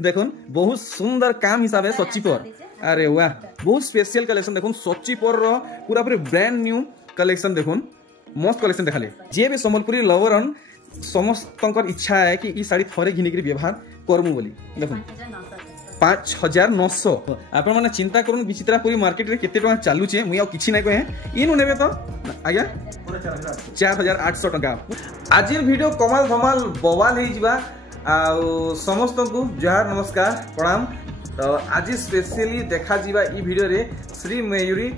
देखुन बहुत सुंदर काम हिसाब है सच्ची पर। अरे वाह बहुत स्पेशल कलेक्शन देखुन सच्ची पर पूरा पूरी ब्रांड न्यू कलेक्शन देखुन मस्त कलेक्शन देखाले जे भी संबलपुरी लवरन समस्त इच्छा है कि ई साड़ी थरे घिनिक व्यवहार करमु बोली देखुन 5900 आपण माने चिंता करूँ विचित्रापुरी मार्केट रे केते टका चालुचे मुई आ किछि नै कहे इनु नेबे तो आज्ञा 4800 टका। आज वीडियो कमाल धमाल बवाल हे जिबा आ समस्त को जोहार नमस्कार प्रणाम। तो आज स्पेशली देखा जीवा ई वीडियो रे श्री मयूरी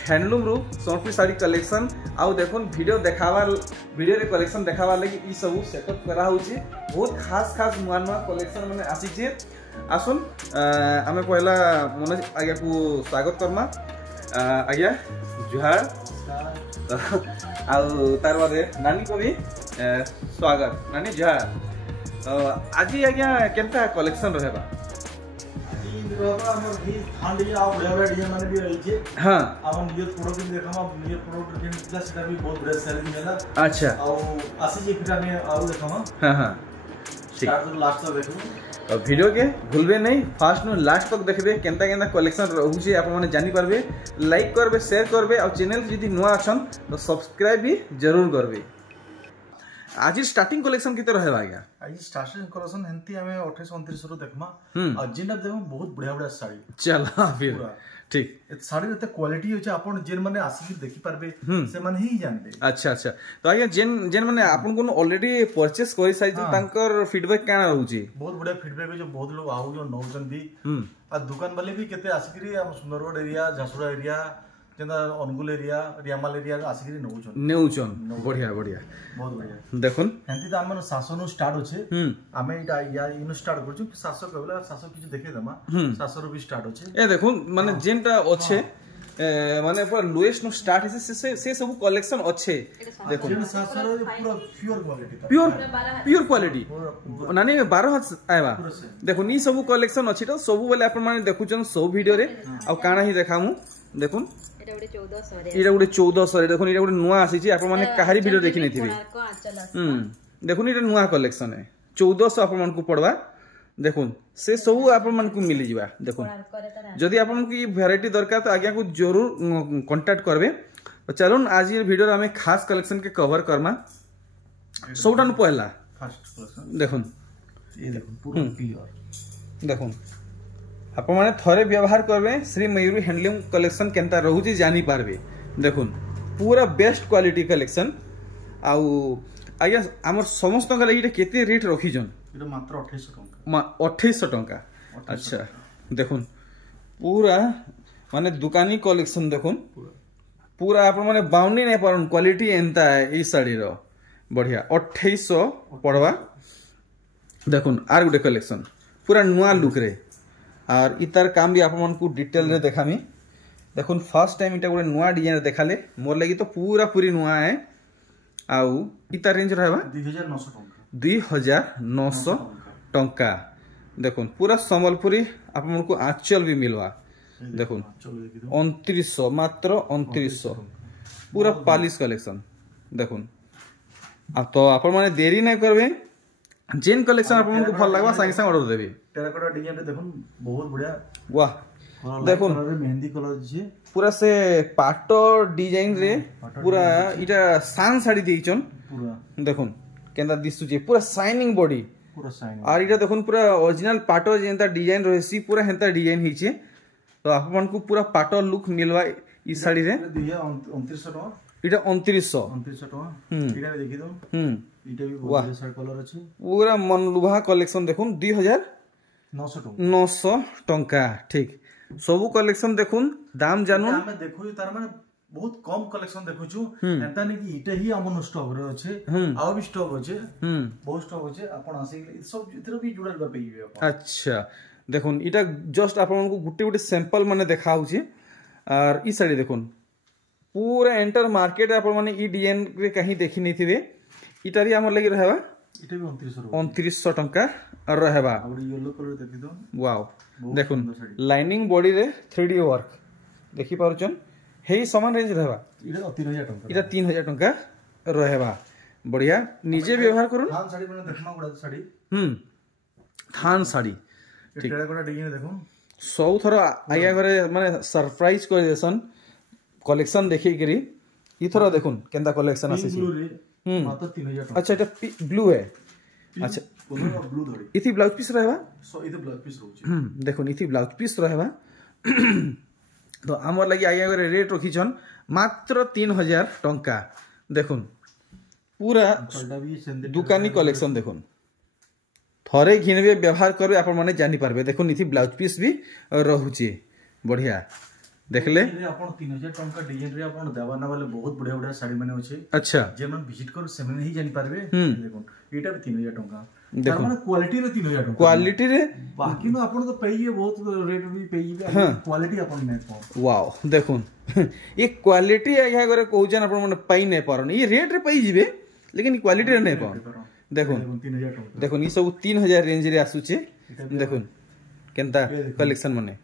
हैंडलूम रू सोनपुरी साड़ी कलेक्शन आउ देखुन वीडियो देखावा वीडियो रे कलेक्शन देखावा लगी ई सब सेटअप करा होची बहुत खास खास नुआ नुआ कलेक्शन माने आसी जे आसुन आमे पहला मनोज आज्ञा को स्वागत करमा आज्ञा जोहार आउ तार बादे नानी को भी स्वागत नानी जोहार। आज आज्ञा केनता कलेक्शन रहेबा वीडियो के भूलबे नहीं फास्ट नु लास्ट तक देखबे केनता केनता कलेक्शन रहउची आपण माने जानि पारबे लाइक करबे शेयर करबे और चैनल जदी नुआ अछन तो सब्सक्राइब भी जरूर करबे। आज स्टार्टिंग कलेक्शन किते रहबा आज्ञा आज स्टार्टिंग कलेक्शन हेंती हमें 28 29 रो देखमा और जिना देखो बहुत बढ़िया बढ़िया साड़ी चला फिर ठीक ए साड़ी रे क्वालिटी होचे आपण जेन माने आसी देखि पारबे से माने ही जानबे। अच्छा अच्छा तो आज्ञा जेन माने आपण को ऑलरेडी परचेस करि साइज तांकर फीडबैक काना रहउची बहुत बढ़िया फीडबैक जो बहुत लोग आउ जो नौजन भी आ दुकान वाले भी केते आसीकरी हम सुंदरगढ़ एरिया झासुरा एरिया जेना अनुगुल एरिया रियामाल एरिया आसीकरी नेउचन बढ़िया बढ़िया बहुत बढ़िया देखुन हेंती त हमन शासन स्टार्ट होचे हमें इटा या इनो स्टार्ट करछु शासक कहला शासक किछ देखे दमा शासर भी स्टार्ट होचे ए देखुन माने जेनटा अच्छे माने पूरा लोएस्ट नो स्टार्ट है से सब कलेक्शन अच्छे देखो शासर पूरा प्योर क्वालिटी प्योर क्वालिटी नानी 12 आइबा देखो नी सब कलेक्शन अच्छी तो सब बेले आपण माने देखुचन सब वीडियो रे आ काना ही देखामु देखुन इटा गोटे 1400 देखुन इटा गोटे नुआ आसी छी आपण माने काहारी वीडियो देखि नथिबे देखुन इटा नुआ कलेक्शन है 1400 आपण मन को पड़वा देखुन से सब आपण मन को मिली जिबा देखुन जदि आपण को ई वैरायटी दरकार तो आज्ञा को जरूर कांटेक्ट करबे। तो चलून आज ये वीडियो हमें खास कलेक्शन के कवर करमा सबटानु पहला फर्स्ट कलेक्शन देखुन ये देखुन पूरा क्लियर देखुन आपण माने थरे व्यवहार करबे श्री मयूरी हैंडलूम कलेक्शन केनता रहउची जानि पारबे देखुन पूरा बेस्ट क्वालिटी कलेक्शन आउ आज्ञा हमर समस्त का लागि केते रेट रखी जन इटा मात्र 2800 टंका अच्छा देखुन पूरा माने दुकानी कलेक्शन देखुन पूरा आपण माने बाउंडी नै पारन क्वालिटी एंता है ई साड़ी रो बढ़िया 2800 पड़वा देखुन आर गुटे कलेक्शन पूरा नुआ लुक रे और इतार काम भी आपण को डिटेल रे देखामी देखुन फर्स्ट टाइम इटा गुटे नुआ डिजाइन देखाले मोर लागि तो पूरा पूरी नुआ है आउ इतार रेंज रहबा 2900 टंका देखुन पूरा संबलपुरी आपण को आंचल भी मिलवा देखुन 2900 मात्र 2900 पूरा पालिश कलेक्शन देखुन अब तो आपण माने देरी नै करबे जेन कलेक्शन आपण को भल लागबा संगे संग ऑर्डर देबे। टेराकोटा डिजाइन रे देखुन बहुत बढ़िया वाह देखुन मेहंदी कलर जे पूरा से पाटो डिजाइन रे पूरा इटा सान साड़ी देइचन पूरा देखुन केंदा दिसु जे पूरा शाइनिंग बॉडी पूरा शाइनिंग और इटा देखुन पूरा ओरिजिनल पाटो जेंता डिजाइन रहसी पूरा हेंता डिजाइन हिचे तो आपन को पूरा पाटो लुक मिलवा ई साड़ी रे 2900 टका इटा 2900 टका इटा देखि दो इटा भी बहुत अच्छा कलर अछि पूरा मनलुभा कलेक्शन देखुन 2900 टंका ठीक सब कलेक्शन देखुन दाम जानू हमें देखु तार माने बहुत कम कलेक्शन देखु छु एंता नै कि इटा ही हमन स्टॉक रे अछि आ भी स्टॉक अछि बहुत स्टॉक अछि आपण आसी सब इधर भी जुड़ल बा पेइबे आपण। अच्छा देखुन इटा जस्ट आपण को गुटे गुटे सैंपल माने देखाउ छी और ई साड़ी देखुन पूरा एंटर मार्केट आपण माने ई डिजाइन रे कहीं देखि नै थिबे इटारी हमर लागि रहबा इटा भी 2900 टंका रहबा और येलो कलर देखि दो वाओ देखुन लाइनिंग बॉडी रे 3D वर्क देखि पारुचन हेई समान रेंज रहबा इटा 3000 टंका रहबा बढ़िया निजे व्यवहार करू हां साड़ी बने देखमा गुडा साड़ी थान साड़ी टेराकोटा डिजाइन देखो सब थर आज्ञा घरे माने सरप्राइज कर देसन कलेक्शन देखि करी ई थर देखुन केंदा कलेक्शन आसी छी मात्र 3000 टका। अच्छा एटा ब्लू है अच्छा कलर ब्लू धरी इथि ब्लाउज पीस रहबा सो इथे ब्लाउज पीस रहउची देखुन इथि ब्लाउज पीस रहबा तो हमर लगी आज्ञा घरे रेट रखी छन मात्र 3000 टंका देखुन पूरा दुकानी कलेक्शन देखुन थरे घिनबे व्यवहार करबे आपण माने जानि पारबे देखुन इथि ब्लाउज पीस भी रहउची बढ़िया देखले आपण 3000 टंका डिजाइन रे आपण देवा ना वाले बहुत बढ़िया बढ़िया साड़ी माने होचे अच्छा जे मन विजिट करू से ही जानि पारबे देखुन एटा भी 3000 टंका तार माने क्वालिटी रे 3000 टंका क्वालिटी रे बाकी न आपण तो पेइए बहुत रेट भी पेइए क्वालिटी आपण नै पाओ वाओ देखुन ये क्वालिटी आया करे कहउजन आपण माने पाई नै पारन ये रेट रे पाई जिवे लेकिन क्वालिटी रे नै पाओ देखुन 3000 टंका देखुन ई सब 3000 रेंज रे आसुचे देखुन केनता कलेक्शन माने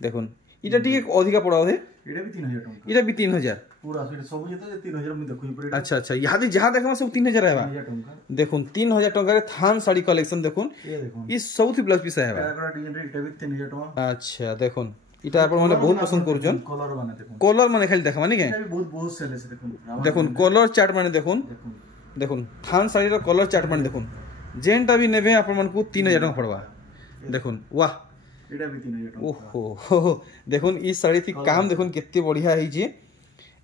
देखुन इटा ठीक अधिका पड़ाओ दे इटा भी 3000 टंका इटा भी 3000 पूरा सेट सब जते 3000 में देखु पर अच्छा अच्छा यहां जहां देखमा सब 3000 रहबा 3000 टंका देखुन 3000 टंका रे थान साड़ी कलेक्शन देखुन ये देखुन ई सबथि ब्लाउज पीस रहबा टेराकोटा डिजाइन रे इटा भी 3000 टंका अच्छा देखुन इटा आपण माने बहुत पसंद करूजन कलर माने देखुन कलर माने खाली देखमा नि के इटा भी बहुत सेल है देखुन देखुन कलर चार्ट माने देखुन देखुन थान साड़ी रो कलर चार्ट माने देखुन जेनटा भी नेबे आपण मन को 3000 टंका पड़वा देखुन वाह एटा भी 3000 टंका ओहो देखुन ई साड़ी थी काम देखुन केते बढ़िया है जे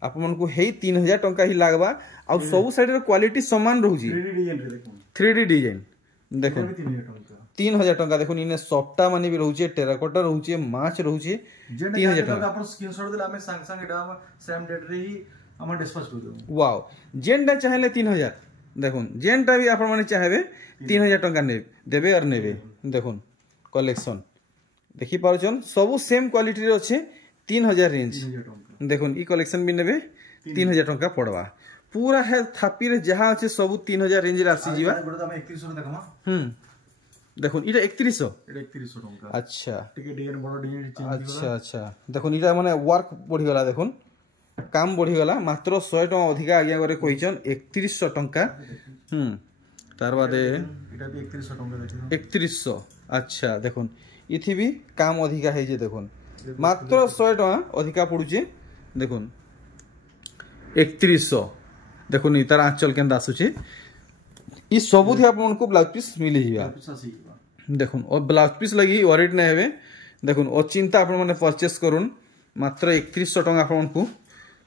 आप मन को हे 3000 टंका ही लागबा आ सब साड़ी रो क्वालिटी समान रहू जी 3D डिजाइन रे देखुन 3D डिजाइन देखुन 3000 टंका देखुन इने सॉफ्टा माने भी रहू जे टेराकोटा रहू जे माछ रहू जे 3000 टंका आपण स्क्रीनशॉट देला हमें संग संग एटा सेम डेट रे ही हम डिस्पैच कर देबो वाओ जेनटा चाहेले 3000 देखुन जेनटा भी आपण माने चाहेबे 3000 टंका ने देबे और नेबे देखुन कलेक्शन देखि पारछन सब सेम क्वालिटी रे अछि 3000 रेंज देखुन ई कलेक्शन भी नेबे 3000 टंका पड़वा पूरा है थापी रे जहां अछि सब 3000 रेंज रे आसी जीवा बड़ा हम 3100 रे देखमा देखुन इटा 3100 एटा 3100 टंका अच्छा टिके डिजाइन बड़ डिजाइन चेंज अच्छा अच्छा देखुन इटा माने वर्क बढ़ी गला देखुन काम बढ़ी गला मात्र 100 टका अधिका आज्ञा करे कहिचन 3100 टंका तार बादे इटा भी 3100 टंका देखियो 3100 अच्छा देखुन इथि भी काम अधिका है जे देखुन मात्र 100 टका अधिका पडुचे देखुन 3100 देखुन इतार आंचल केंदा आसुचे ई सबुथि आपन को ब्लाउज पीस मिली जिवा देखुन और ब्लाउज पीस लगी वरीड नै हेबे देखुन ओ चिंता आपन माने परचेस करून मात्र 3100 टका आपन को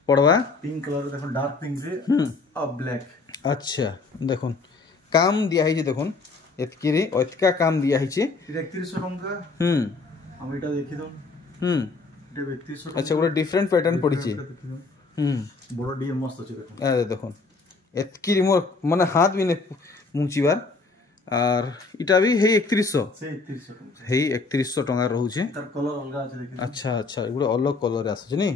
पड़वा पिंक कलर देखुन डार्क पिंक रे आ ब्लैक अच्छा देखुन काम दिया है जे देखुन एतकिरी ओतका काम दिया है छे 3100 टंका हम एटा देखि दो एटा 3100 अच्छा पूरा डिफरेंट पैटर्न पड़ी छे बड़ डी मस्त अछि देखुन अरे देखुन एतकिरी मोर माने हाथ भी ने मुंचीबार और इटा भी है 3100 से 3100 टंका है 3100 टंका रहू छे तार कलर अलगा अछि देखि अच्छा अच्छा एगुडा अलग कलर आसु छे नी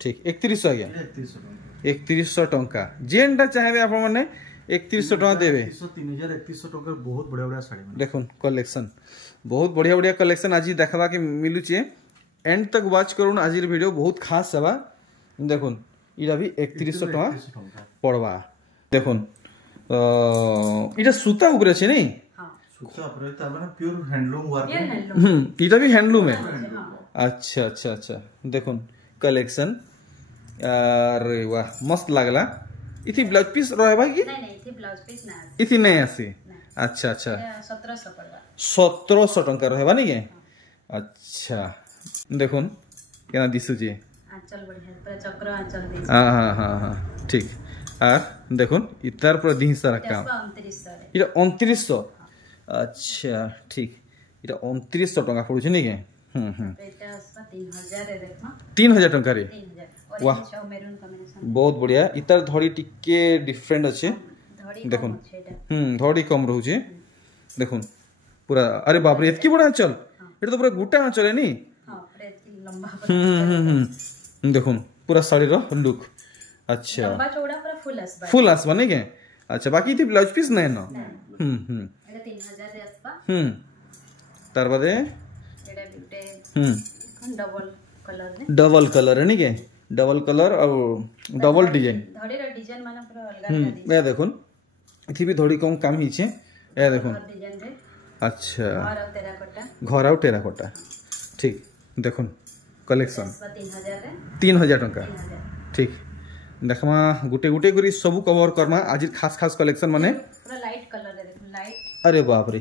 ठीक 3100 आ गया 3100 टंका 3100 टंका जेनटा चाहेबे आपन माने 3100 टका देबे 3100 टका बहुत बढ़िया बढ़िया साड़ी में देखुन कलेक्शन बहुत बढ़िया बढ़िया कलेक्शन आज देखबा के मिलु छे एंड तक वॉच करूँ आज वीडियो बहुत खास सेवा देखुन इटा भी 3100 टका पड़वा देखुन इटा सूता ऊपर छे नहीं सूता ऊपर त माने प्योर हैंडलूम वर्क इटा भी हैंडलूम है अच्छा अच्छा अच्छा देखुन कलेक्शन अरे वाह मस्त लागला इथि ब्लाउज पीस रहबा की नहीं इथि ब्लाउज पीस ना इथि नहीं आसी अच्छा अच्छा 1700 पड़वा 1700 टका रहबा नहीं के अच्छा देखुन केना दिसु जे आंचल बढ़िया पूरा चक्र आंचल दे हां हां हां ठीक आर देखुन इतार पर दिन सारा काम 2900 रे इटा 2900 अच्छा ठीक इटा 2900 टका पड़ुछ नहीं के एटा 3000 रे देखमा 3000 टका रे 3000 वाह मेरून कॉम्बिनेशन बहुत बढ़िया इतार धड़ी टिके डिफरेंट अच्छे देखुन धड़ी कम रहू छे देखुन पूरा अरे बाप रे इतकी बड़ा आंचल एटा तो पूरा गुटा आंचल है नी हां पूरा इतकी लंबा देखुन पूरा साड़ी रो लुक अच्छा लंबा चौड़ा पूरा फुल आसबा नहीं के अच्छा बाकी थी ब्लाउज पीस नहीं ना एटा 3000 रे आसबा तार बादे एटा बिटे डबल कलर है नहीं के डबल कलर और डबल डिजाइन धड़ी रा डिजाइन माने पूरा अलग अलग ए देखुन इथि भी धड़ी कम काम ही छे ए देखुन डिजाइन रे अच्छा और टेराकोटा घर आउ टेराकोटा ठीक देखुन कलेक्शन 3000 टंका ठीक देखमा गुटे गुटे करी सब कवर करमा आज खास खास कलेक्शन माने पूरा लाइट कलर है देखो लाइट अरे बाप रे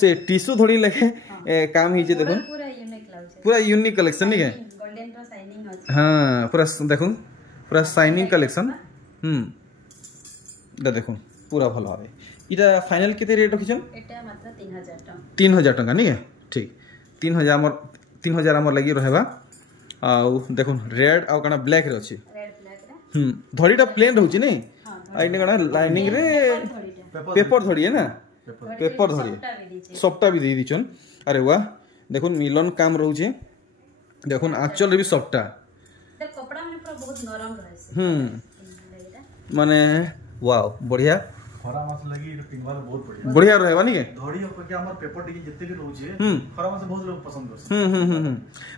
से टिश्यू थोड़ी लगे काम ही देखुन पूरा यूनिक लाउज पूरा यूनिक कलेक्शन नहीं है गोल्डन रो शाइनिंग ଅଛି हाँ पूरा देखुन पूरा शाइनिंग कलेक्शन এটা দেখুন पूरा भल भावे इटा फाइनल केते रेट रखिछन এটা মাত্র 3000 টাকা 3000 टंका नहीं है ठीक 3000 हमर लगी रहबा आउ देखुन रेड आउ कना ब्लैक रे अछि रेड ब्लैक रे धड़ीटा प्लेन रहउछि नै आइने कना लाइनिंग रे पेपर धड़ी है ना पेपर धड़ी सबटा भी दे दिछन अरे वाह देखुन मिलन काम रहउछि देखुन आंचल रे भी सबटा कपड़ा में पूरा बहुत नरम रहे माने वाओ बढ़िया खरा मास लगी पिंगवा बहुत बढ़िया बढ़िया रहबा नी के धड़ी ऊपर के हमर पेपर टिके जत्ते भी रहउछि खरा मास बहुत लोग पसंद करछ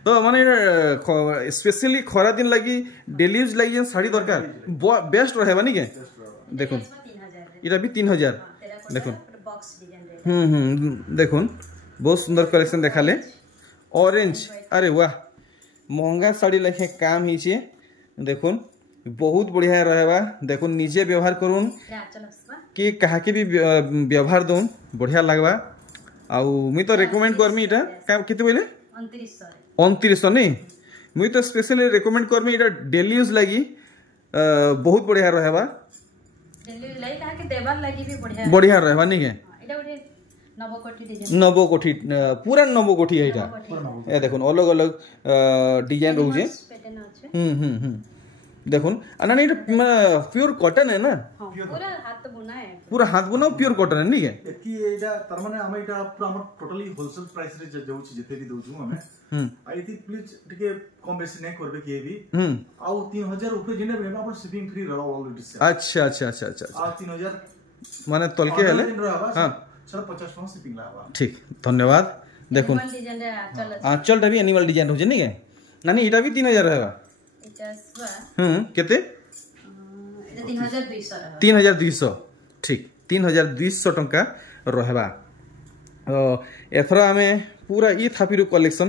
तो माने स्पेशली खरा दिन लगी डेली यूज लगी जेन साड़ी दरकार बेस्ट रहबा नी के देखुन इटा भी 3000 देखुन बॉक्स डिजाइन रे देखुन बहुत सुंदर कलेक्शन देखाले ऑरेंज अरे वाह महंगा साड़ी लखे काम ही छे देखुन बहुत बढ़िया रहबा देखुन निजे व्यवहार करूँ कि कहा के भी व्यवहार दून बढ़िया लगवा आउ मुई तो रेकमेंड करमी इटा केते बोले 2900 नहीं मुई तो स्पेशली रेकमेंड करमी इटा डेली यूज लगी बहुत बढ़िया रहबा डेली यूज लगी कहा के देवार लगी भी बढ़िया रहबा नहीं के इटा उठे नवकोठी डिजाइन नवकोठी पूरा नवकोठी है इटा ए देखुन अलग अलग डिजाइन रहउजे पैटर्न আছে देखुन अना नहीं प्योर कॉटन है ना पूरा हाथ बुना है पूरा हाथ बुना प्योर कॉटन है नहीं है एकी एजा तर माने हम एटा पूरा हम टोटली होलसेल प्राइस रे जाउछि जते भी दउछु हमें आई थिंक प्लीज टिके कम बेसी नै करबे के भी आउ 3000 ऊपर जेने भी अपन शिपिंग फ्री रहला ऑलरेडी से अच्छा अच्छा अच्छा अच्छा आ 3000 माने तलके हेले हां सर 50 टका शिपिंग लावा ठीक धन्यवाद देखुन डिजाइन रे आंचल टा भी एनिमल डिजाइन हो जे नहीं है नानी इटा भी 3000 रहेगा केते 3200 ठीक 3200 टंका रहबा एथर आमे पूरा ई थापिरु कलेक्शन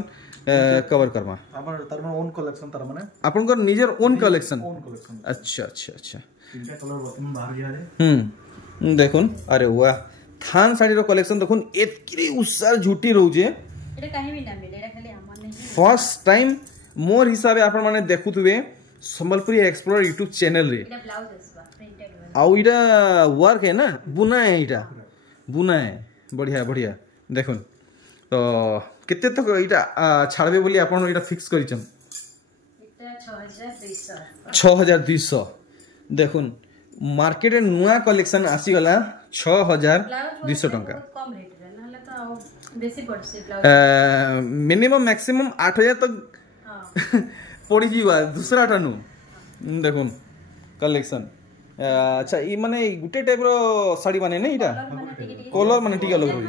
कवर करमा हमर तरमान ओन कलेक्शन तर माने आपन को निजर ओन कलेक्शन अच्छा अच्छा अच्छा तीनटा कलर वर्तमान बाहर गया रे देखुन अरे वाह थान साड़ी रो कलेक्शन देखुन एतकी उसार झूठी रहउजे एटा कहीं भी ना मिले एटा खाली हमर नहीं फर्स्ट टाइम मोर हिसाब से आपण माने देखुथुबे संबलपुरी एक्सप्लोरर यूट्यूब चैनल रे एटा ब्लाउज है प्रिंटेड आउ इटा वर्क है ना बुना है इटा बुना है बढ़िया बढ़िया देखुन तो केते तक इटा छाड़बे बोली आपण इटा फिक्स करिचन एटा 6200 देखुन मार्केट रे नुआ कलेक्शन आसी गला 6200 टंका कम रेट रे नहले तो बेसी पड़सी ब्लाउज मिनिमम मैक्सिमम 8000 तक पड़ी जीवा दूसरा टानु देखुन कलेक्शन अच्छा ई माने गुटे टाइप रो साड़ी माने नै इटा कलर माने टिके अलग रहै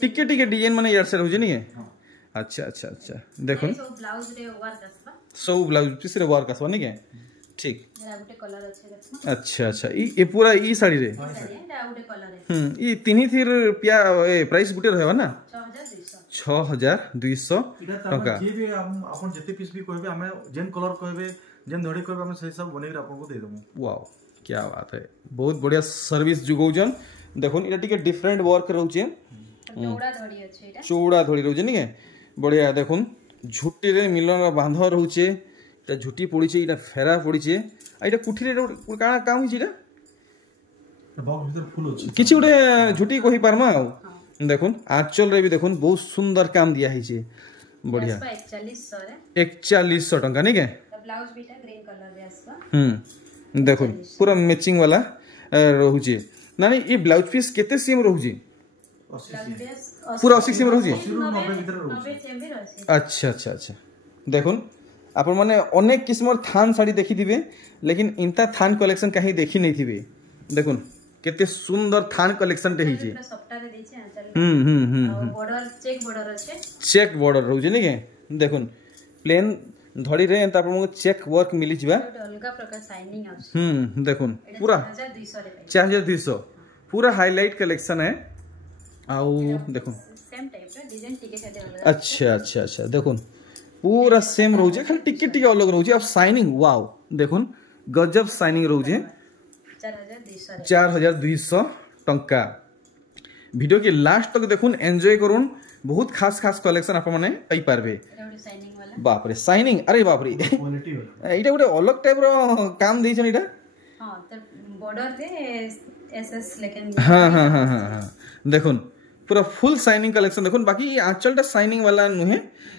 टिके टिके डिजाइन माने यार से रहै नै अच्छा अच्छा अच्छा देखुन सब ब्लाउज रे वर्क आसबा सब ब्लाउज पीस रे वर्क आसबा नै के ठीक मेरा गुटे कलर अच्छे देखो अच्छा अच्छा ई पूरा ई साड़ी रे एटा गुटे कलर है ई तीनी थीर पिया ए प्राइस गुटे रहबा ना 6200 टंका जे भी अपन जते पीस भी कहबे हमें जेन कलर कहबे जेन धड़ी कहबे हम से सब बनेकर आपन को दे देबो वाओ क्या बात है बहुत बढ़िया सर्विस जुगौजन देखुन इटा टिके डिफरेंट वर्क रहउचे चौड़ा धड़ी अछि एटा चौड़ा धड़ी रहउचे नि के बढ़िया देखुन झुटी रे मिलन बांध रहउचे इटा झुटी पड़ी छे इटा फेरा पड़ी छे आ इटा कुठी रे काना काम होई छे इटा बॉक्स भीतर फुल अछि किछि उडे झुटी कहि पारमा देखुन आंचल रे भी देखुन बहुत सुंदर काम दिया है छे बढ़िया 4100 रे 4100 टंका नि के ब्लाउज बीटा ग्रीन कलर रे आसबा देखुन पूरा मैचिंग वाला रहउचे नानी ई ब्लाउज पीस केते सीम रहउचे 80 पूरा 80 सीम रहउचे 90 भीतर रहउचे 90 सेम भी रहছে अच्छा अच्छा अच्छा देखुन आपण माने अनेक किस्मर थान साड़ी देखि दिबे लेकिन इनता थान कलेक्शन कहीं देखि नहीं थिबे देखुन केते सुंदर थान कलेक्शन रही छे सबटा रे दैछे आंचल बॉर्डर चेक बॉर्डर रहउजे नि के देखुन प्लेन धड़ी रे एंता आपन चेक वर्क मिली जिबा अलगा प्रकार शाइनिंग आछ देखुन पूरा 4200 पूरा हाईलाइट कलेक्शन है आउ देखो सेम टाइप रा डिजाइन टिके खाली अलग। अच्छा अच्छा अच्छा देखुन पूरा सेम रोजे खाली टिके टिके अलग रोजे अब साइनिंग वाओ देखुन गजब साइनिंग रोजे 4200 टंका। वीडियो के लास्ट तक देखुन एंजॉय करुन बहुत खास खास कलेक्शन आप माने पाई पारबे। साइनिंग वाला बाप रे साइनिंग अरे बाप रे क्वालिटी एटा गोटे अलग टाइप रो काम देइछन एटा। हां त बॉर्डर रे एसएस लेकिन हां हां हां हां देखुन पूरा फुल साइनिंग कलेक्शन देखुन बाकी आंचलटा साइनिंग वाला नुहे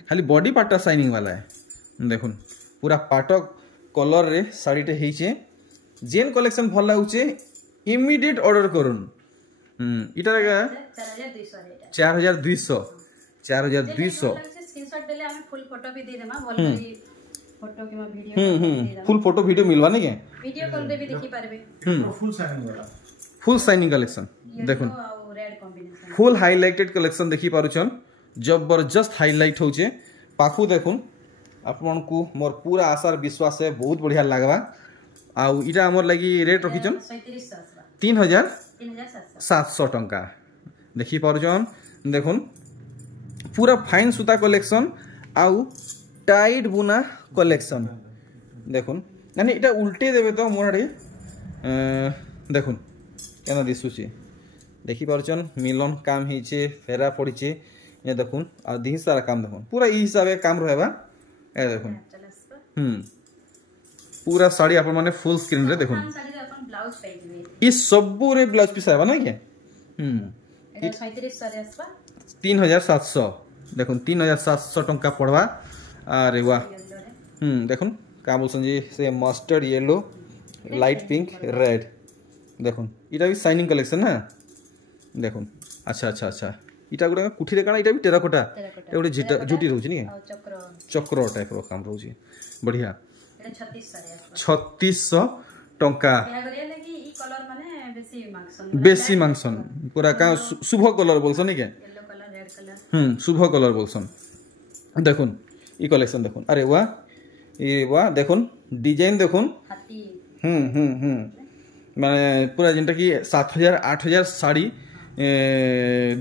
खाली बॉडी पार्टटा साइनिंग वाला है देखुन पूरा पाटक कलर रे साड़ीटे हेइछे जेन कलेक्शन भल लागुचे इमीडिएट ऑर्डर करुन। इटा 4200 स्क्रीनशॉट देले हम फुल फोटो भी दे देमा भल फोटो के वीडियो फुल फोटो वीडियो मिलवा नहीं के वीडियो कॉल रे भी देखि पारबे। फुल साइनिंग वाला फुल साइनिंग कलेक्शन देखुन red combination full highlighted collection देखि पारुछन जबरदस्त हाइलाइट होचे पाखु देखुन आपन को मोर पूरा आशार विश्वास है बहुत बढ़िया लागबा। आउ इटा हमर लागि रेट रखिछन 3700 टंका देखि पारुछन देखुन पूरा फाइन सूता कलेक्शन आउ टाइट बुना कलेक्शन देखुन यानी इटा उल्टे देबे तो मोर देखुन केना दिसुची देखि पारुछन मिलन काम हिचे फेरा पड़ीचे ये देखुन आ दी सारा काम देखुन पूरा ई हिसाबे काम रहबा ए देखुन पूरा साड़ी अपन माने फुल स्क्रीन रे देखुन साड़ी रे अपन ब्लाउज पाइ दिबे ई सबु रे ब्लाउज पीस आबा ना के एटा 3700 रे आसबा 3700 देखुन 3700 टंका पड़वा अरे वाह देखुन का बोलसन जी से mustard yellow light pink red देखुन इटा भी साइनिंग कलेक्शन ना देखुन अच्छा अच्छा अच्छा इटा गुडा कुठी रे काना इटा भी टेराकोटा एगोटे जुटी रहउची नी चक्र टाइप रो काम रहउची बढ़िया एटा 3600 रे आसबा 3600 टंका या करिया लगी ई कलर माने बेसी मांगसन पूरा का शुभ कलर बोलसन नी के येलो कलर रेड कलर शुभ कलर बोलसन देखुन ई कलेक्शन देखुन अरे वाह देखुन डिजाइन देखुन हाथी माने पूरा जेंटा कि 7000 8000 साड़ी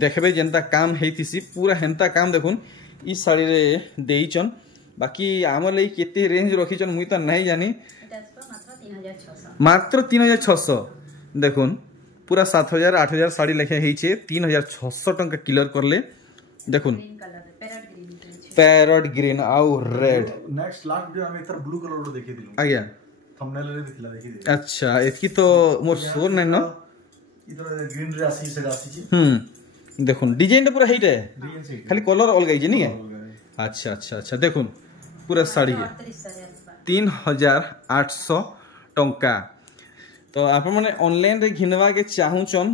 देखबे जेंता काम हेतिसी पूरा हेंता काम देखुन ई साड़ी रे देइचन बाकी आम लई केते रेंज रखिचन मुई त नहीं जानी एटा मात्र 3600 देखुन पूरा 7000 8000 साड़ी लेखे हेइचे 3600 टंका क्लियर करले देखुन पैरट ग्रीन आउ रेड नेक्स्ट लास्ट वीडियो हम एकतर ब्लू कलर रो देखि दिलु आज्ञा थंबनेल रे दिखला देखि दिलु अच्छा एतकी तो मोर सोर नै न इधर ग्रीन रे आसी से आसी छी देखुन डिजाइन पूरा हेइटे डिजाइन से खाली कलर अलग आइजे नी अच्छा अच्छा अच्छा देखुन पूरा साड़ी 3800 टंका तो आप माने ऑनलाइन रे घिनवा के चाहूचन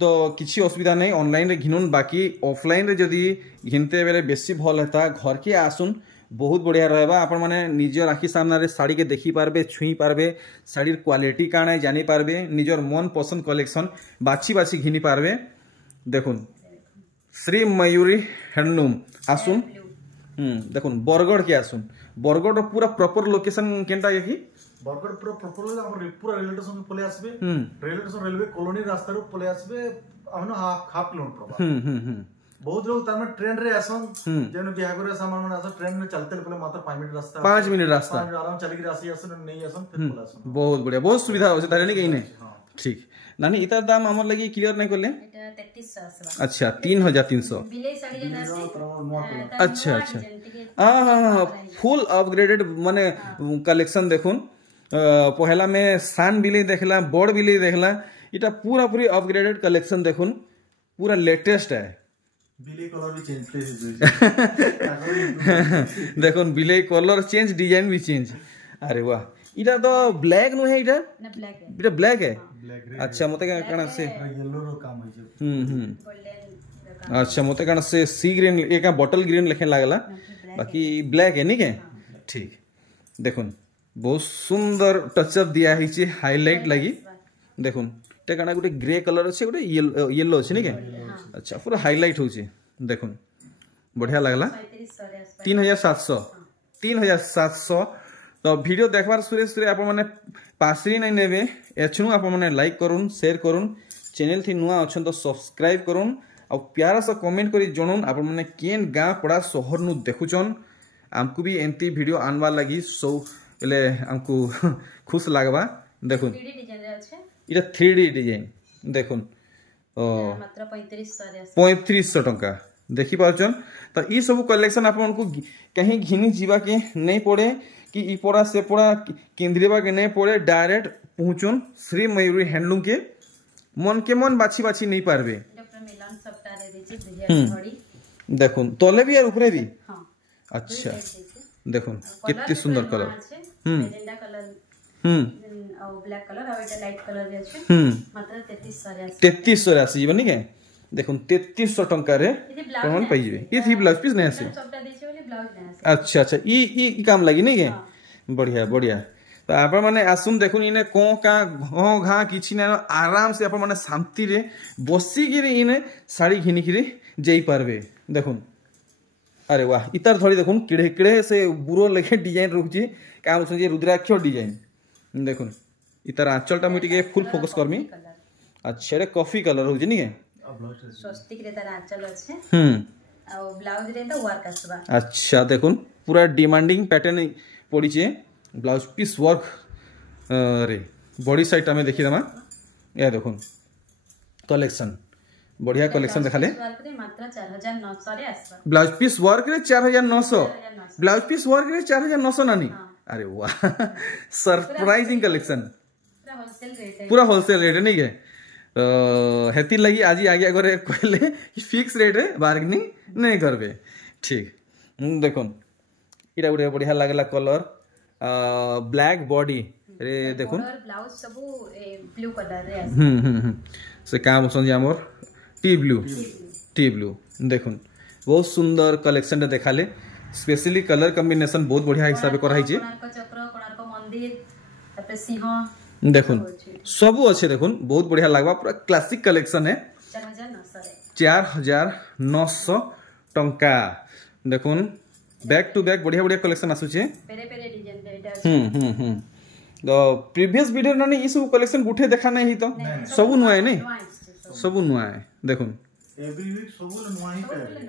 तो किसी असुविधा नहीं ऑनलाइन रे घिनुन बाकी ऑफलाइन रे जदी घिनते बेले बेसी भल हेता घर के आसुन बहुत बढ़िया रहबा आपण माने निजर आखि सामने रे साड़ी के देखि पारबे छुई पारबे साड़ीर क्वालिटी काना जानि पारबे निजर मन पसंद कलेक्शन बाछी बाछी घिनी पारबे देखुन श्री मयूरी हैंडलूम आसुन देखुन बरगढ़ के आसुन बरगढ़ पूरा प्रॉपर लोकेशन केनटा ये की बरगढ़ पूरा प्रॉपर हम पूरा रेलवे स्टेशन पले आसबे रेलवे स्टेशन रेलवे कॉलोनी रास्ता रो पले आसबे हमन हाफ किलोमीटर प्रभा बहुत लोग तार में ट्रेन रे आसन जेन बिहा करे सामान मन आसन ट्रेन में चलते पले मात्र 5 मिनट रास्ता 5 मिनट रास्ता आराम चली के आसी आसन नहीं आसन फिर पले आसन बहुत बढ़िया बहुत सुविधा होছে তাহলে नहीं नहीं ठीक नानी इतार दाम हमर लगी क्लियर नहीं करले एटा 3300 आसबा अच्छा 3300 बिले साड़ी जेना से अच्छा अच्छा हां फुल अपग्रेडेड माने कलेक्शन देखुन पहला में सान बिले देखला बड़ बिले देखला इटा पूरा पूरी अपग्रेडेड कलेक्शन देखुन पूरा लेटेस्ट है बिले कलर भी चेंज देखुन बिले कलर चेंज डिजाइन भी चेंज अरे वाह इटा तो ब्लैक नो है इटा ना ब्लैक है इटा ब्लैक है अच्छा मते काना से येलो रो काम होय गोल्डन अच्छा मते काना से सी ग्रीन एका बॉटल ग्रीन लिखे लागला बाकी ब्लैक है नी के ठीक देखुन बहुत सुंदर टचअप दिया हिचे हाइलाइट लगी देखुन टेकाना गुटे ग्रे कलर अछि गुटे येलो अछि नी के अच्छा पूरा हाइलाइट होछि देखुन बढ़िया लागला 3700 तो वीडियो देखबार सुरे सुरे आप माने पासरी नहीं नेबे एछनु आप माने लाइक करूँ शेयर करूँ चैनल थी नुआ अच्छन तो सब्सक्राइब करूँ आ प्यारा सा कमेंट करी जणुन आप मैंने केन गाँ पड़ा सहर नु देखुचन आमको भी एंती वीडियो आनवा लगी सो एले आमको खुश लागबा देखुन इटा 3D डिजाइन देखुन मात्र 3500 टंका देखि पाउचन तो ई सब कलेक्शन आप उनको कहीं घिनी जीवा के नहीं पड़े कि ई पड़ा से पड़ा केंद्रीवा के नहीं पड़े डायरेक्ट पहुंचुन श्री मयूरी हैंडलूम के मन बाछी बाछी नहीं पारबे देखुन तले भी यार ऊपरे भी अच्छा देखुन कितनी सुंदर कलर ब्लैक कलर और এটা লাইট কলর আছে মাত্র 3300 রে আসি বনি কে দেখুন 3300 টাকা রে কোন পাই যাবে ই থি ব্লাউজ পিস নাই আছে सबटा देछे बोली ब्लाउज नै আছে अच्छा अच्छा ई काम लगी नहीं के बढ़िया बढ़िया तो आप माने आसुन देखुन इने को का घ घा किछि ना आराम से आप माने शांति रे बसी गिरी इने साड़ी घिनी गिरी जेई पारबे देखुन अरे वाह इतर थोड़ी देखुन किड़े किड़े से बुरो लगे डिजाइन रुची काम सुन रुद्राक्ष डिजाइन देखुन इतर आंचलटा मुई टिके फुल फोकस करमी अच्छा रे कॉफी कलर होजी नी के स्वस्तिक रे तार आंचल আছে आ ब्लाउज रे तो वर्क आसबा अच्छा देखुन पूरा डिमांडिंग पैटर्न पड़ी छे ब्लाउज पीस वर्क रे बॉडी साइड में देखि दमा या देखुन कलेक्शन बढ़िया कलेक्शन देखाले मात्र 4900 रे आसबा ब्लाउज पीस वर्क रे 4900 ब्लाउज पीस वर्क रे 4900 नानी अरे वाह सरप्राइजिंग कलेक्शन पूरा होलसेल रेट है नहीं के हेती लगी आज आगे अगर कहले फिक्स रेट है बार्गेनिंग नहीं करबे ठीक देखो इटा गुटे बढ़िया लागला कलर ब्लैक बॉडी रे देखो ब्लाउज सब ब्लू कलर रे से काम संजी हमर टी ब्लू देखो बहुत सुंदर कलेक्शन देखाले स्पेशली कलर कॉम्बिनेशन बहुत बढ़िया हिसाब से कराई छे कोणार्क मंदिर तपे सिंह देखुन सब अच्छे देखुन बहुत बढ़िया लगवा पूरा क्लासिक कलेक्शन है 4900 टंका देखुन बैक टू बैक बढ़िया बढ़िया कलेक्शन आसुचे पेरे पेरे डिजाइन एटा तो प्रीवियस वीडियो नानी ई सब कलेक्शन गुठे देखा नहीं तो सब नुआ है नहीं सब नुआ है देखुन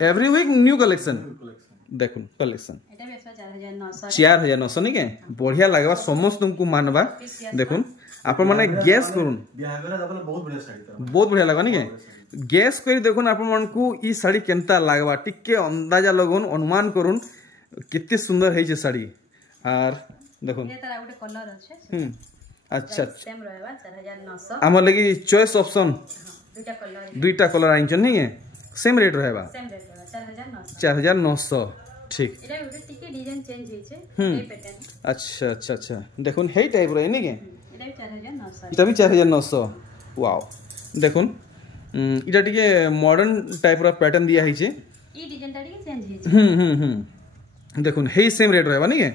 एवरी वीक न्यू कलेक्शन देखुन कलेक्शन एटा बेसवा 4900 नहीं के बढ़िया लगवा समस्त तुमको मानबा देखुन आप माने गैस करूँ बहुत बढ़िया लगा नहीं के गैस कर देखुन आप को ई साड़ी केनता लगवा टिके अंदाजा लगन अनुमान करूँ कितनी सुंदर है साड़ी आर देखुन कलर अच्छे अच्छा सेम रहबा 4900 हमर लगी चॉइस ऑप्शन दुईटा कलर आइन नहीं है सेम रेट रहबा 4900 ठीक एटा टिके डिजाइन चेंज होई छे ए पैटर्न अच्छा अच्छा अच्छा देखुन हे टाइप रे नहीं के एटा भी 4900 इटा भी 4900 वाओ देखुन इटा टिके मॉडर्न टाइप रा पैटर्न दिया है छे ई डिजाइन टा टिके चेंज होई छे देखुन हे सेम रेट रहबा नहीं के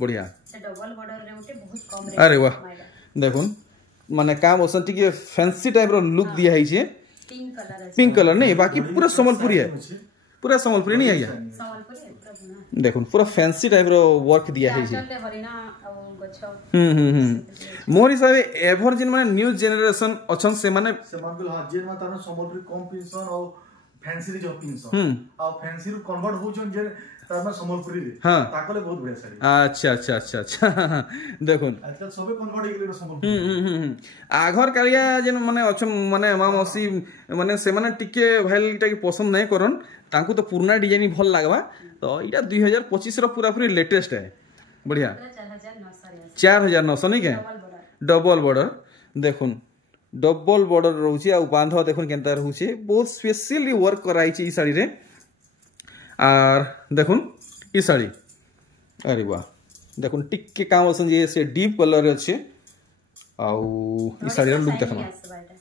बढ़िया से डबल बॉर्डर रे उठे बहुत कम रेट अरे वाह देखुन माने काम ओसन टिके फैंसी टाइप रा लुक दिया है छे पिंक कलर नहीं बाकी पूरा संबलपुरी है पूरा संबलपुरी नहीं है संबलपुरी देखुन पूरा फैंसी टाइप रो वर्क दिया है चले हरिना आ गछ मोर हिसाब एभर जिन माने न्यू जनरेशन अछन से माने हां जेन मा तानो संबलपुरी कम पिनसन और फैंसी रे जो पिनसन आ फैंसी रो कन्वर्ट होचन जे तानो संबलपुरी रे ताकले बहुत बढ़िया साड़ी अच्छा अच्छा अच्छा अच्छा देखुन आजकल सबे कन्वर्ट हो गेले संबलपुरी आघर कालिया जेन माने अछन माने मामसी माने से माने टिके भाई इटा के पसंद नहीं करन तांकू तो पुराना डिजाइन भल लागबा तो इटा 2025 रो पूरा पूरी लेटेस्ट है बढ़िया 4900 नहीं के डबल बॉर्डर देखुन डबल बॉर्डर रहउची आ बांध देखुन केनता रहउची बहुत स्पेशली वर्क कराई छी ई साड़ी रे आर देखुन ई साड़ी अरे वाह देखुन टिक्के काम असन जे से डीप कलर अच्छे आउ ई साड़ी रो लुक देखना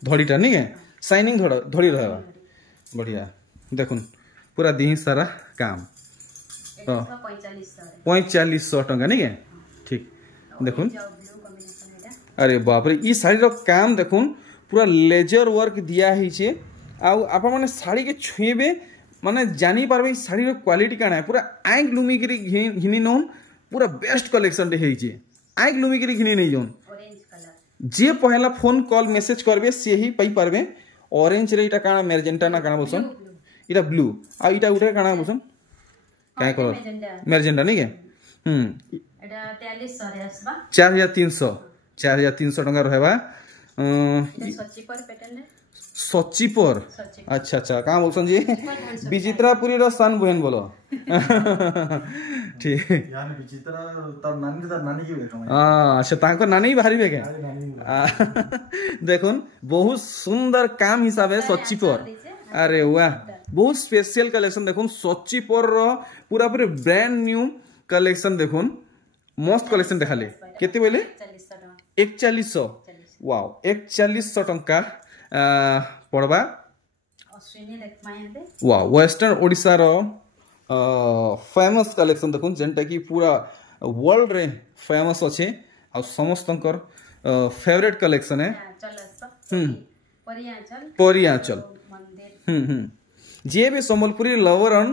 धड़ीटा नहीं है शाइनिंग धड़ी रहबा बढ़िया देखुन पूरा दी सारा काम 4500 टंका नहीं है ठीक देखुन अरे बाप रे ई साड़ी रो काम देखुन पूरा लेजर वर्क दिया है छे आउ आप माने साड़ी के छुएबे माने जानी पारबे साड़ी रो क्वालिटी काना है पूरा आंख लुमी करी घिनी नोन पूरा बेस्ट कलेक्शन रे है छे आंख लुमी करी घिनी नहीं जोन जे पहला फोन कॉल मेसेज करबे से ही पाई पारबे ऑरेंज रे इटा काना मेजेंटा ना काना बोसन इटा ब्लू आ इटा उठे काना बोसन काय कलर मेजेंटा नहीं के एटा 4300 रे आसबा 4300 टका रहबा सच्ची पर पैटर्न सच्ची पर अच्छा अच्छा कहाँ बोलसन जी विचित्रापुरी रो सन बहन बोलो ठीक यानी विचित्रा तार नानी की बेटा अच्छा तांको नानी भारी बेके देखुन बहुत सुंदर काम हिसाब है सच्ची पर अरे वाह बहुत स्पेशल कलेक्शन देखुन सच्ची पर रो पूरा पूरी ब्रांड न्यू कलेक्शन देखुन मस्त कलेक्शन देखाले केते बोले 4100 वाओ 4100 टंका पड़वा वाह वेस्टर्न ओडिशा रो फेमस कलेक्शन देखुन जेंटा की पूरा वर्ल्ड रे फेमस अच्छे आ समस्तंकर फेवरेट कलेक्शन है परियाचल जे भी सम्बलपुरी लवरन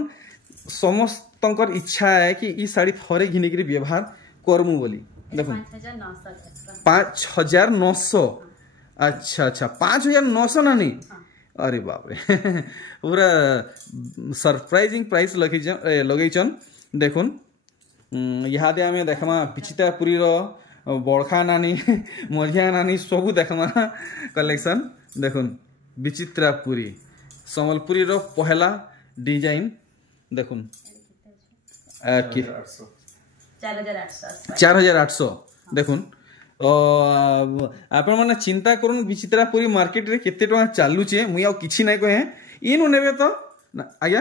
समस्तंकर इच्छा है कि ई साड़ी थरे घिनी करी व्यवहार करमु बोली देखुन 5900 अच्छा अच्छा 5900 ना नहीं अरे बाप रे पूरा सरप्राइजिंग प्राइस लगेचन देखुन यहाँ दे आम देखमा विचित्रापुरी रो बड़खा नानी मझिया नानी सबू देखमा कलेक्शन देखुन विचित्रापुरी सम्बलपुरी रो पहला डिजाइन देखुन 4800 देखुन आपण माने चिंता करूँ विचित्रापुरी मार्केट रे केते टका चालुचे मुई आ किछि नै कहे इनु नेबे तो आज्ञा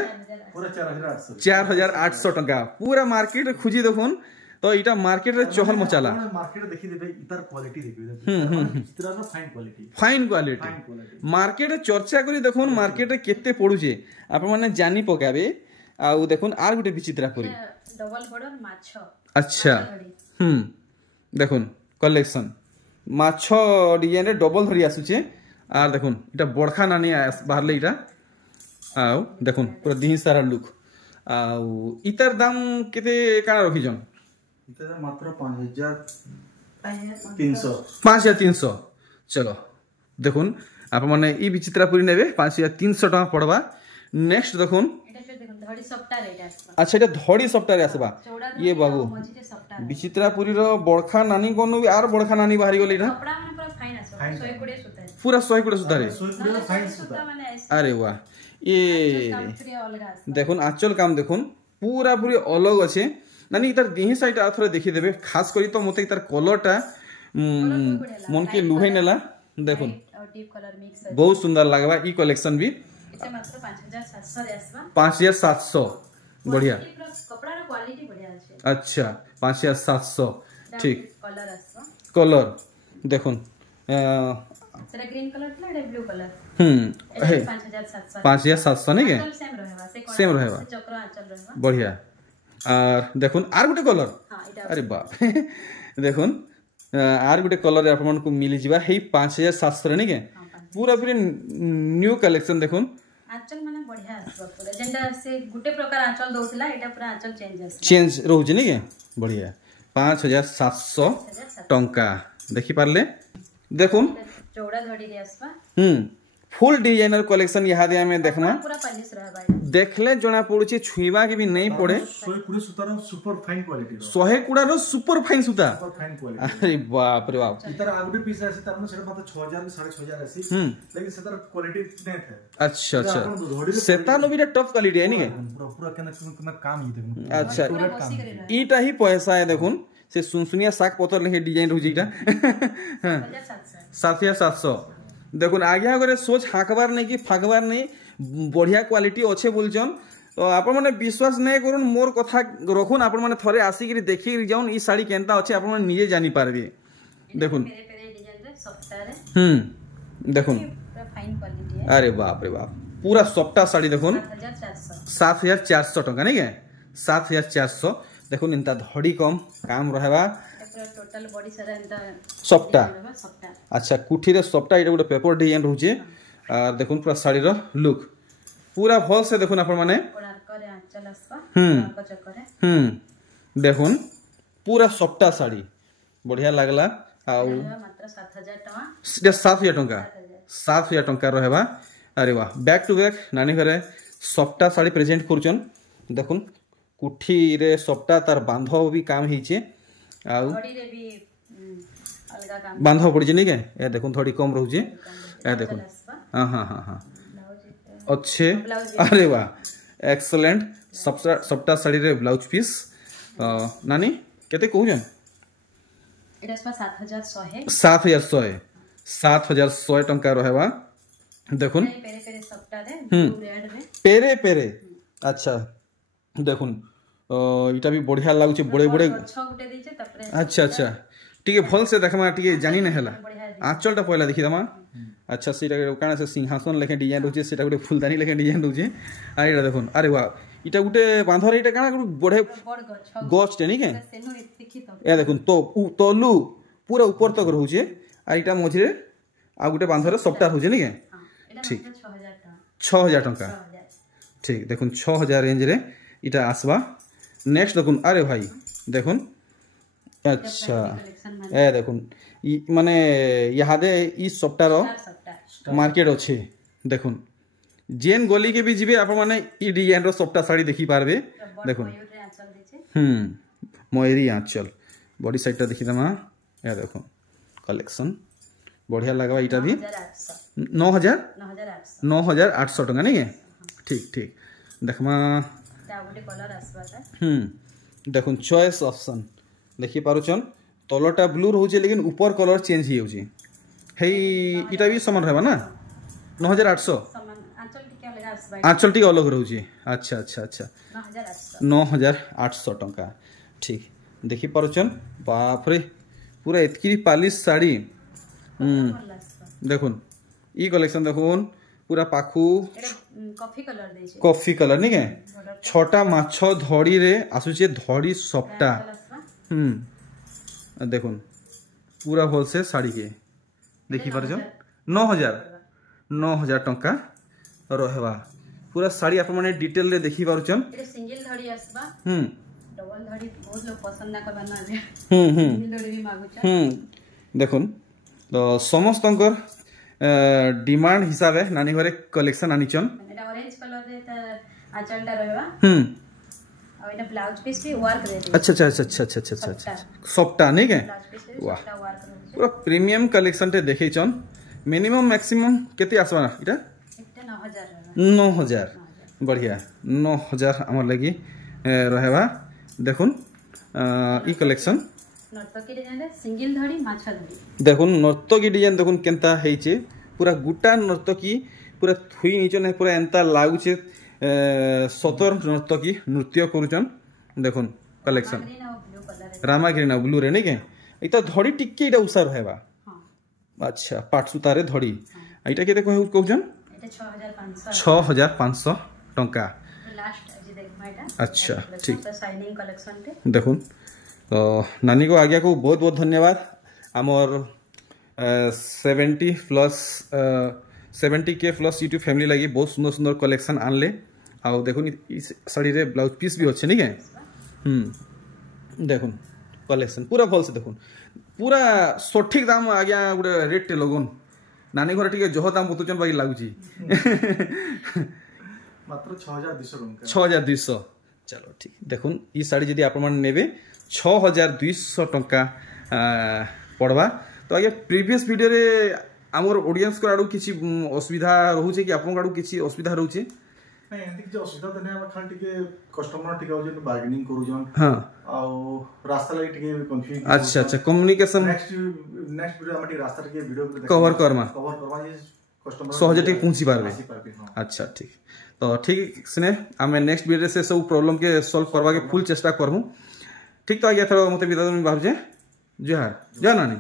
पूरा 4800 टका पूरा मार्केट रे खुजी देखुन तो इटा मार्केट रे चहल मचाला मार्केट देखि देबे इतार क्वालिटी देखबे विचित्रा रो फाइन क्वालिटी मार्केट रे चर्चा करी देखुन मार्केट रे केते पडुचे आपण माने जानि पकाबे आ देखुन आर गुटे विचित्रापुरी डबल बॉर्डर माछ अच्छा देखुन कलेक्शन माछ डिजाइन रे डबल धरी आसुचे आर देखुन इटा बड़खा नानी बाहरले इटा आउ देखुन पूरा दिही सारा लुक आउ इतार दाम केते काना रखिजन इतार मात्र 5300 चलो देखुन आप माने ई विचित्रापुरी नेबे 5300 टका पड़वा नेक्स्ट देखुन अच्छा এটা ধড়ি সফটওয়্যার আসবা ये बाबू विचित्रापुरी रो बड़खा नानी कोन भी आर बड़खा नानी बाहरी गली ना कपड़ा माने पूरा फाइन आसो पूरा 120 सुता रे अरे वाह ये देखुन आंचल काम देखुन पूरा पूरी अलग अच्छे नानी इतार दिही साइड आथरे देखि देबे खास करी तो मते इतार कलरटा मन के लुहाई नेला देखुन बहुत सुंदर लागबा ई कलेक्शन भी 5700 बढ़िया कपड़ा रो क्वालिटी बढ़िया আছে अच्छा 5700 ठीक कलर देखुन सेरा ग्रीन कलर ना एटा ब्लू कलर 5700 नहीं के सेम रहेगा चक्र आंचल रहेगा बढ़िया और देखुन आर गुटे कलर अरे बाप देखुन आर गुटे कलर आपन को मिली जिबा हे 5700 नहीं के पूरा पूरी न्यू कलेक्शन देखुन आंचल माने बढ़िया आसबा पूरा जेंदा से गुटे प्रकार आंचल दोसला एटा पूरा आंचल चेंज रहउजे नहीं के बढ़िया 5700 टंका देखि पारले देखुन चौड़ा धड़ी रे आसबा फुल डिजाइनर कलेक्शन यहाँ दे हमें देखना पूरा पॉलिश रहबा देखले जना पड़ुची छुईबा के भी नहीं पड़े 120 सूता रो सुपर फाइन क्वालिटी रो 100 कुड़ा रो सुपर फाइन सूता अरे बाप रे बाप इतर आगुटे पीस आसी तमने सेटा मात्र 6000 6500 आसी लेकिन सेतर क्वालिटी नै थे अच्छा अच्छा सेता नो भी टफ क्वालिटी है नहीं पूरा केना काम ही देखुन अच्छा ईटा ही पैसा है देखुन से सुनसुनिया साग पत्थर लेके डिजाइन रहउजी इटा 7700 देखुन आगे अगर सोच हाकबार नहीं कि फाकबार नहीं बढ़िया क्वालिटी अच्छे बोलचन तो आप मैंने विश्वास नहीं करुन मोर कथा रखुन आप मैंने थरे आसिक देखी जाऊन ई साड़ी केनता अच्छे आप निजे जानी पारबे देखुन देखुन अरे बाप रे बाप पूरा सफ्टा साड़ी देखुन 7400 टका नहीं के 7400 देखुन इनता धड़ी कम काम रहबा टोटल बॉडी सारा एंता सफ्टा अच्छा कुठी रे सफ्टा इटा गोटे पेपर डिजाइन रहउचे आ देखुन पूरा साड़ी रो लुक पूरा भल से देखुन आपण माने करे आंचल आसबा देखुन पूरा सफ्टा साड़ी बढ़िया लागला आउ मात्र 7000 टका 7000 टका 7000 टका रहबा। अरे वाह बैक टू बैक नानी घरे सबटा साड़ी प्रेजेंट करूचन देखुन कुठी रे सबटा तार बांधव भी काम हिचे आउ घड़ी रे भी अलगा काम बांधव पड़ी नहीं के ए देखुन थोड़ी कम रहउचे ए देखुन हां हां हां हां अच्छे अरे वाह एक्सीलेंट सबटा साड़ी रे ब्लाउज पीस नानी केते कहउजन एटा 7100 7100 टका रहबा देखुन पेरे पेरे सबटा रे रेड रे पेरे पेरे अच्छा देखुन इटा भी बढ़िया लागुचे बड़े बड़े गुटे देचे तपरे अच्छा अच्छा ठीक है भल से देखमा ठीक जानी न हैला आंचलटा पहला देखि दमा अच्छा सेटा काना से सिंहासन लेखे डिजाइन रहउचे सेटा गुटे फुलदानी लेखे डिजाइन रहउचे आ इटा देखुन अरे वाह इटा गुटे बांधर इटा काना बड़े गछ टे नहीं के ए देखुन तो तलु पूरा ऊपर तक रहउचे आ इटा मझरे आ गुटे बांधर सबटा रहउचे नहीं के ठीक 6000 टका ठीक देखुन 6000 रेंज रे इटा आसबा नेक्स्ट देखुन अरे भाई देखुन अच्छा ए देखुन माने यहादे ई सबटा रो मार्केट अच्छे देखुन जेन गली के भी जीवे आप माने ई डिजाइन रो सबटा साड़ी देखि पारबे देखुन मयूरी आंचल बॉडी साइडटा देखि दमा ए देखुन कलेक्शन बढ़िया लगवा इटा भी 9800 टका नहीं है ठीक ठीक देखमा देखुन चॉइस ऑप्शन देखि पारुचन तलटा ब्लू रहउचे लेकिन ऊपर कलर चेंज ही होउचे हे इटा भी समान रहबा ना 9800 आंचल टी अलग रहउचे अच्छा अच्छा अच्छा 9800 टका ठीक देखि पारुचन बाप रे पूरा एतकी पालिश साड़ी देखुन ई कलेक्शन देखुन पूरा पाखु कॉफी कलर नहीं के छोटा माछ धड़ी रे आसुचे धड़ी सबटा देखुन पूरा होल से साड़ी के देखि पारछन 9000 टका रहबा पूरा साड़ी आप माने डिटेल रे देखि पारछन सिंगल धड़ी आसबा डबल धड़ी बहुत लोग पसंद ना करना जे सिंगल धड़ी भी मागुचा देखुन तो समस्तंकर डिमांड हिसाब है नानी घरे कलेक्शन आनिचन एटा ऑरेंज कलर रे त आंचलटा रहबा और एटा ब्लाउज पीस भी वर्क रे अच्छा अच्छा अच्छा अच्छा अच्छा अच्छा अच्छा सबटा नहीं के वाह पूरा प्रीमियम कलेक्शन टे देखैचन मिनिमम मैक्सिमम केते आसबा इटा 9000 बढ़िया 9000 हमर लगी रहबा देखुन ई कलेक्शन नर्तकी डिजाइन रे सिंगल धड़ी माछा धड़ी देखुन नर्तकी डिजाइन देखुन केनता हेइचे पूरा गुटा नर्तकी पूरा थुई निचन पूरा एंता लागुचे सतर नर्तकी नृत्य करूचन देखुन कलेक्शन रामा ग्रीन ब्लू रे नहीं के इता धड़ी टिक्के इटा उसा रहबा अच्छा पाट सुता रे धड़ी इटा केते कहउचन एटा 6500 टका लास्ट जे देखमा एटा अच्छा ठीक शाइनिंग कलेक्शन टे देखुन तो नानी को आज्ञा को बहुत बहुत धन्यवाद आमर 70K प्लस यूट्यूब फैमिली लगी बहुत सुंदर सुंदर कलेक्शन आनले आउ देखुन साड़ी रे ब्लाउज पीस भी अच्छे नहीं के देखुन कलेक्शन पूरा भल से देखुन पूरा सठिक दाम आज्ञा गोटे रेट टे लगन नानी घर टिके जह दाम बतुचन बाकी लागुची मात्र 6200 6200 चलो ठीक देखुन ई साड़ी जदी आपण माने नेबे 6200 टका पड़वा तो आगे प्रीवियस वीडियो रे आमर ऑडियंस को आडू किछि असुविधा रहउचे कि आपन आडू किछि असुविधा रहउचे नहीं एंती जे असुविधा तने हम खान टिके कस्टमर टिके हो जे बार्गेनिंग करू जन हां आ रास्ता लागि टिके कंफ्यूज अच्छा अच्छा कम्युनिकेशन नेक्स्ट वीडियो हम टिके रास्ता टिके वीडियो कवर करमा जे कस्टमर सहज टिके पहुंची पारबे अच्छा ठीक तो ठीक स्ने हमें नेक्स्ट वीडियो से सब प्रॉब्लम के सॉल्व करवा के फुल चेष्टा करहु ठीक तो आगे थोड़ा मते विदा भाबजे जय नानी।